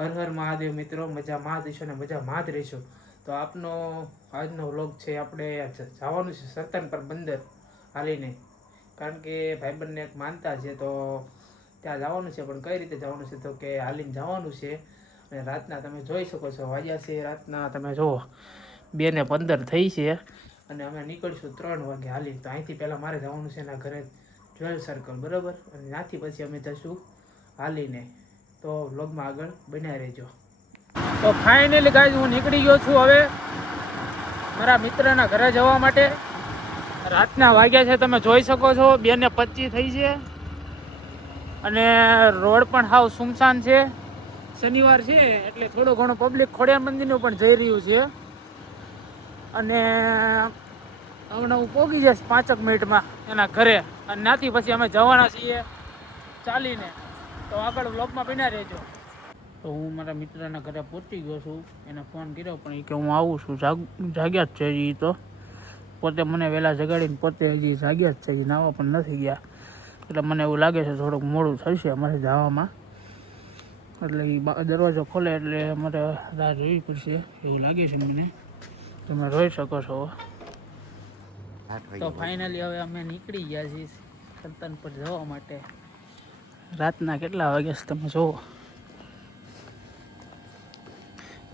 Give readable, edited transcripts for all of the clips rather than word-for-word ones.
હર હર મહાદેવ મિત્રો, મજામાં જ રહીશો ને મજામાં જ રહીશો. તો આપનો આજનો વ્લોગ છે, આપણે જવાનું છે સરતનપર બંદર હાલીને, કારણ કે ભાઈબંધને એક માનતા છે તો ત્યાં જવાનું છે. પણ કઈ રીતે જવાનું છે તો કે હાલીને જવાનું છે. અને રાતના તમે જોઈ શકો છો, વાગ્યા છે રાતના તમે જુઓ 2:15 થઈ છે અને અમે નીકળીશું 3 વાગે હાલી. તો અહીંથી પહેલાં મારે જવાનું છે એના ઘરે જ્વેલ સર્કલ, બરાબર, અને ત્યાંથી પછી અમે જઈશું હાલીને. તો વ્લોગમાં આગળ બન્યા રહેજો. તો ફાઇનલી ગાઈઝ હું નીકળી ગયો છું હવે મારા મિત્રના ઘરે જવા માટે. રાતના વાગ્યા છે તમે જોઈ શકો છો 2:25 થઈ છે અને રોડ પણ હાવ સુમસાન છે. શનિવાર છે એટલે થોડો ઘણો પબ્લિક ખોડિયાર મંદિરનું પણ જઈ રહ્યું છે. અને હમણાં હું પહોંચી જઈશ 5 મિનિટમાં એના ઘરે, અને ત્યાંથી પછી અમે જવાના છીએ ચાલીને. તો આગળ વ્લોગમાં બન્યા રહેજો. તો હું મારા મિત્રના ઘરે પહોંચી ગયો છું. એને ફોન કર્યો પણ એ કે હું આવું છું. જાગ્યા જ છે એ તો, પોતે મને વહેલા જગાડીને પોતે હજી જાગ્યા જ છે, એ નાવા પણ નથી ગયા. એટલે મને એવું લાગે છે થોડુંક મોડું થશે અમારે જવામાં. એટલે એ દરવાજો ખોલે એટલે અમારે રાહ જોવી પડશે એવું લાગે છે મને, તમે જોઈ શકો છો. તો ફાઇનલી હવે અમે નીકળી ગયા છીએ સરતનપર જવા માટે. રાતના કેટલા વાગ્યા છે તમે જુઓ,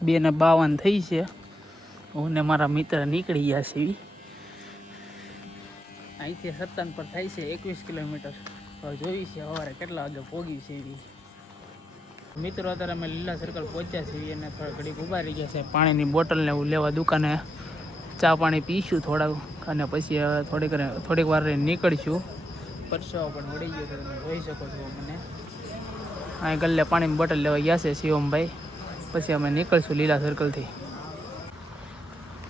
2:52 થઈ છે. હું ને મારા મિત્ર નીકળી ગયા છીએ. અહીંથી સરતનપર થાય છે 21 કિલોમીટર. હવે જોઈ છે સવારે કેટલા વાગે પહોંચી છે એવી. મિત્રો અત્યારે અમે લીલા સર્કલ પહોંચ્યા છીએ અને થોડા ઘડીક ઊભા રહી ગયા છે. પાણીની બોટલને એવું લેવા દુકાને ચા પાણી પીશું થોડાક, અને પછી થોડીક વાર રહીને નીકળીશું. પરસેવો પણ વળી ગયો છે, તમે જોઈ શકો છો. મને અહીં ગલ્લે પાણીની બોટલ લેવા ગયા છે શિવમભાઈ. પછી અમે નીકળીશું લીલા સર્કલથી.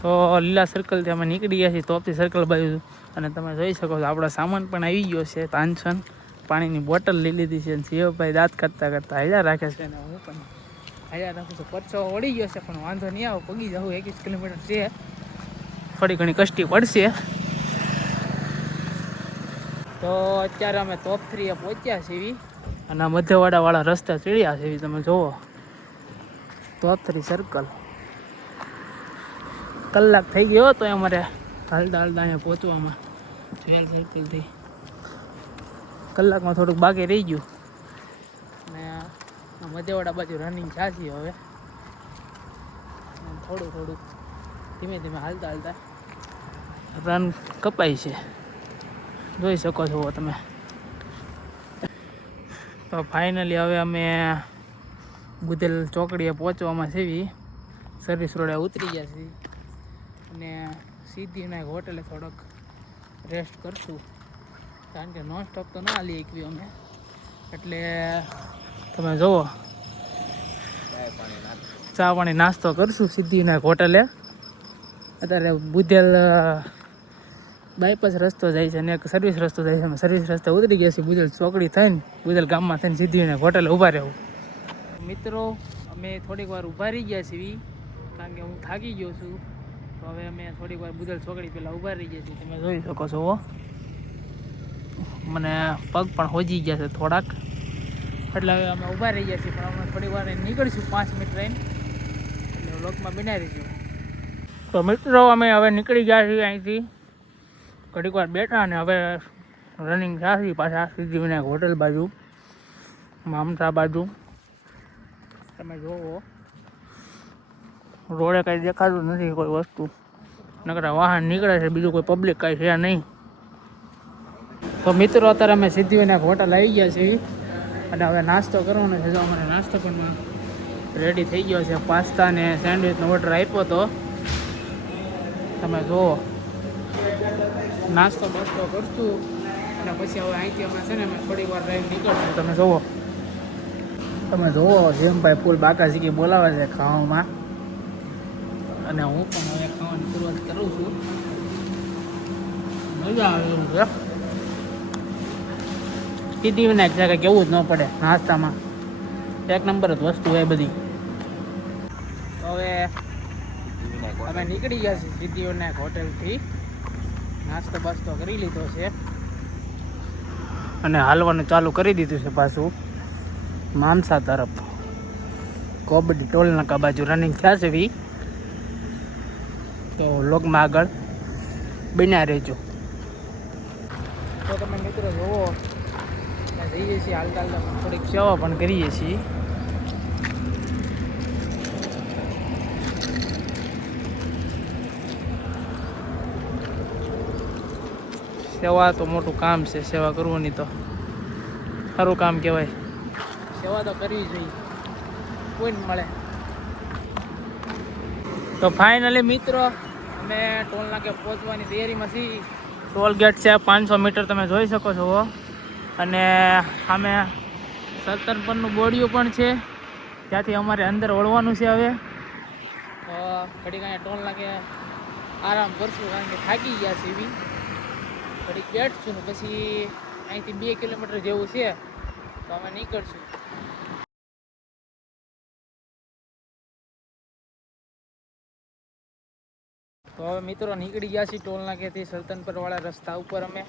તો લીલા સર્કલથી અમે નીકળી ગયા છીએ તોપતી સર્કલ બાજુ. અને તમે જોઈ શકો છો આપણો સામાન પણ આવી ગયો છે. તાનસન પાણીની બોટલ લઈ લીધી છે. શિવભાઈ દાંત કરતાં હાલ્યા રાખે છે અને હું પણ હાલ્યા રાખું છું. પરસેવો વળી ગયો છે પણ વાંધો નહીં આવે, પગી જવું. 21 કિલોમીટર છે, થોડી ઘણી કષ્ટી પડશે. તો અત્યારે અમે તોપ 3 પહોંચ્યા છીએ અને આ મધ્યવાડાવાળા રસ્તા ચડ્યા છે. તમે જુઓ તોપ 3 સર્કલ. કલાક થઈ ગયો તો અમારે હાલતા અહીંયા પહોંચવામાં. જ્વેલ સર્કલથી કલાકમાં થોડુંક બાકી રહી ગયું. અને મધ્યવાડા બાજુ રનિંગ થશે હવે. થોડું ધીમે ધીમે હાલતા રન કપાય છે, જોઈ શકો છો તમે. તો ફાઇનલી હવે અમે બુધેલ ચોકડીએ પહોંચવામાં છીએ. સર્વિસ રોડે ઉતરી ગયા છીએ અને સીધી હોટલે થોડોક રેસ્ટ કરશું, કારણ કે નોન સ્ટોપ તો ના હાલી એકવી અમે. એટલે તમે જુઓ ચા પાણી નાસ્તો કરશું સિદ્ધિવિનાયક હોટલે. અત્યારે બુધેલ બાયપાસ રસ્તો જાય છે અને એક સર્વિસ રસ્તો જાય છે. અમે સર્વિસ રસ્તે ઉતરી ગયા છીએ. બુધેલ ચોકડી થઈને બુધેલ ગામમાં થઈને સિદ્ધિવિનાયક હોટલે ઊભા રહેવું. મિત્રો અમે થોડીક વાર ઊભા રહી ગયા છીએ કારણ કે હું થાકી ગયો છું. તો હવે અમે થોડીક વાર બુધેલ ચોકડી પહેલાં ઊભા રહી ગયા છીએ. તમે જોઈ શકો છો મને પગ પણ હોજી ગયા છે થોડાક, એટલે હવે અમે ઊભા રહી ગયા છીએ. પણ અમે થોડીક વાર નીકળીશું 5 મિનિટ રહીને, એટલે વ્લોગમાં બનાવી રહીશું. તો મિત્રો અમે હવે નીકળી ગયા છીએ અહીંથી. ઘડીક વાર બેઠા અને હવે રનિંગ થશે પાછા સિદ્ધિવિનાયક હોટલ બાજુ, મામસા બાજુ. તમે જોવો રોડે કાંઈ દેખાતું નથી કોઈ વસ્તુ, નકરા વાહન નીકળે છે, બીજું કોઈ પબ્લિક કાંઈ છે નહીં. તો મિત્રો અત્યારે અમે સિદ્ધિવિનાયક હોટલ આવી ગયા છીએ અને હવે નાસ્તો કરવાનો છે. જો અમારે નાસ્તો પણ રેડી થઈ ગયો છે. પાસ્તા અને સેન્ડવિચનો ઓર્ડર આપ્યો હતો. તમે જુઓ નાસ્તો બાસ્તો કરશું અને પછી હવે અહીંથી અમે છે ને અમે થોડી વાર રહીને નીકળશું. તમે જુઓ જેમભાઈ ફૂલ બાકાજીકી બોલાવે છે ખાવામાં, અને હું પણ હવે ખાવાની શરૂઆત કરું છું. મજા આવે એવું છે. સિદ્ધિવિનાયક છે કે કેવું જ ન પડે નાસ્તામાં, એક નંબર જ વસ્તુ એ બધી. તો હવે અમે નીકળી ગયા છીએ સિદ્ધિવિનાયક હોટલથી. નાસ્તો બાસ્તો કરી લીધો છે અને હાલવાનું ચાલુ કરી દીધું છે પાછું માનસા તરફ. કોબડી ટોલ નાકા બાજુ રનિંગ થયા છે વી. તો વ્લોગમાં આગળ બન્યા રહેજો. તો તમે મિત્રો જોવો અમે જઈએ છીએ હાલતા હાલતા થોડીક સેવા પણ કરીએ છીએ. સેવા તો મોટું કામ છે. સેવા કરવાની તો સારું કામ કહેવાય. સેવા તો કરવી જોઈએ, કોઈને મળે. તો ફાઇનલી મિત્રો અમે ટોલ નાકે પહોંચવાની તૈયારીમાં છીએ. ટોલ ગેટ છે 500 મીટર તમે જોઈ શકો છો. અને સામે સત્તનપરનું બોડિયું પણ છે, ત્યાંથી અમારે અંદર વળવાનું છે. હવે ઘડીક અહીંયા ટોલ નાકે આરામ કરશું, કારણ કે થાકી ગયા છે એવી. ઘડીક બેઠશું ને પછી અહીંથી 2 કિલોમીટર જેવું છે તો અમે નીકળશું. તો હવે મિત્રો નીકળી ગયા છીએ ટોલ નાકેથી સલ્તનપર વાળા રસ્તા ઉપર. અમે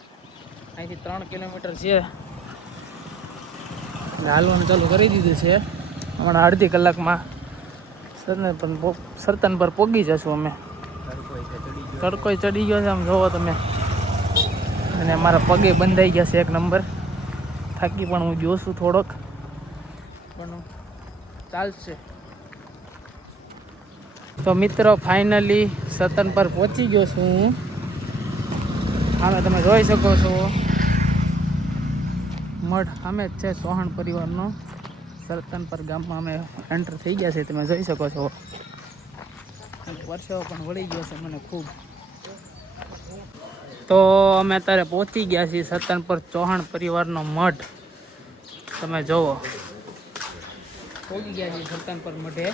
અહીંથી 3 કિલોમીટર છે હાલવાનું ચાલુ કરી દીધું છે. હમણાં અડધી કલાકમાં સલ્તનપર પહોંચી જશું અમે. તડકો ચડી ગયો છે આમ જોવો તમે, અને મારા પગે બંધાઈ ગયા છે 1 નંબર. થાકી પણ હું જોશું થોડોક, પણ ચાલશે. તો મિત્રો ફાઇનલી સત્તનપર પહોંચી ગયો છું હું. આમે તમે જોઈ શકો છો મઢ સામે જ છે ચૌહાણ પરિવારનો. સત્તનપર ગામમાં અમે એન્ટર થઈ ગયા છે, તમે જોઈ શકો છો. પરસેવો પણ વળી ગયો છે મને ખૂબ. તો અમે અત્યારે પહોંચી ગયા છીએ સત્તનપર ચૌહાણ પરિવારનો મઢ. તમે જોવો પહોંચી ગયા છીએ સત્તનપર મઢે.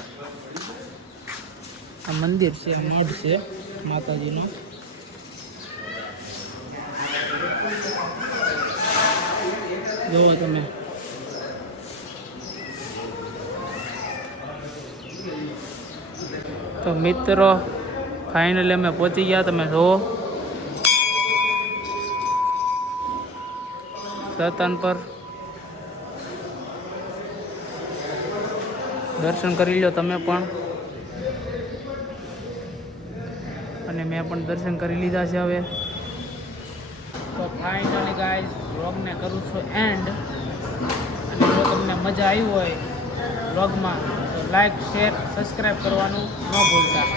આ મંદિર છે, આ મઢ છે માતાજીનો. જોવો તમે. તો મિત્રો ફાઇનલી અમે પહોંચી ગયા, તમે જોવો સત્તનપર. દર્શન કરી લો તમે પણ, અને મેં પણ દર્શન કરી લીધા છે હવે. તો ફાઇનલી ગાઈઝ વ્લોગને કરું છું એન્ડ. અને જો તમને મજા આવી હોય વ્લોગમાં તો લાઈક, શેર, સબસ્ક્રાઈબ કરવાનું ન ભૂલતા.